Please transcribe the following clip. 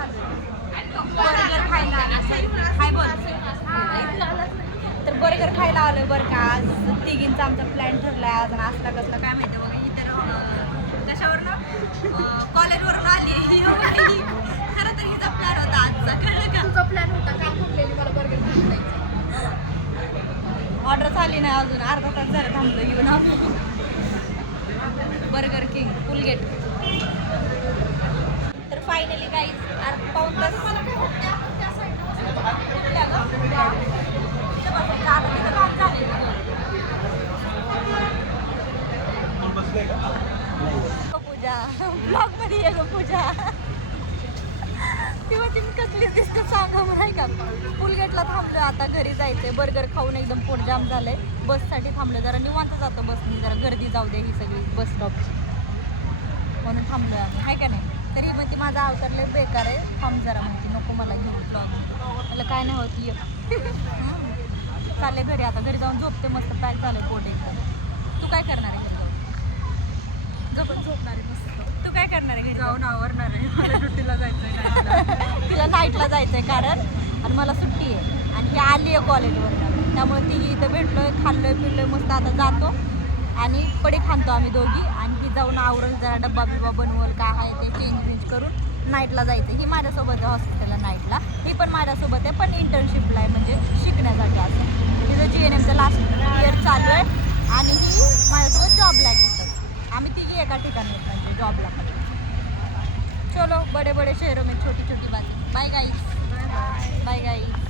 Burger खायला हाय बोल तर बर्गर खायला आलोय बरं का. आज तिघींचा आमचा प्लॅन ठरलाय आज आणि असला कसला काय माहिती बघा. ही तर कशावरनं? कॉलेजवरून आली ही. खरं तर हिचा प्लॅन होता आजचा. कळलं का? तुझा प्लॅन होता काल म्हणलेली मला बर्गर जायचं ऑर्डर झाली नाही अजून. अर्धा तास झाला थांबलो येऊन बर्गर किंग फुलगेट तर फायनली काही पाऊन तास पूजा. ब्लॉगमध्ये ये गं पूजा. किंवा तुम्ही कसली दिसतं सांगा मला का? फुलगेटला थांबलोय आता घरी जायचंय. बर्गर खाऊन एकदम पोट जाम झालंय बससाठी थांबलं जरा निवांत जातं बसनी जरा गर्दी जाऊ दे ही सगळी बस स्टॉपची म्हणून थांबलोय आम्ही. आहे का नाही? तरी म्हणते माझा अवतार लय बेकार आहे. थांब जरा म्हणते नको मला घेऊन ब्लॉग मला काय नाही होत ये. चालले घरी आता. घरी जाऊन झोपते मस्त. पॅक झालंय पोट एकदम तू काय करणार आहे? जपून झोपणार आहे मस्त. तू काय करणार आहे घरी? जाऊन आवरणार आहे. मला ड्युटीला जायचं तिला नाईटला जायचं आहे कारण आणि मला सुट्टी आहे. आणि ही आली आहे कॉलेजवर त्यामुळे ती इथं भेटलोय खाल्लोय पिल्लोय मस्त आता जातो. आणि पडे खातो आम्ही दोघी. आणि ही जाऊन आवरून जरा डब्बा बिब्बा बनवल काय आहे ते चेंज वेंज करून नाईटला जायचं. ही माझ्यासोबत आहे हॉस्पिटलला नाईटला ही पण माझ्यासोबत आहे पण इंटर्नशिपला आहे म्हणजे शिकण्यासाठी असं. तिचं जी एन एमचं लास्ट इयर चालू आहे आणि ही माझ्यासोबत जॉबला आहे. आम्ही तिघी एका ठिकाणी आहेत म्हणजे जॉबला चलो बड़े बड़े शहरों में छोटी छोटी बातें बाय गाइस बाय गाइस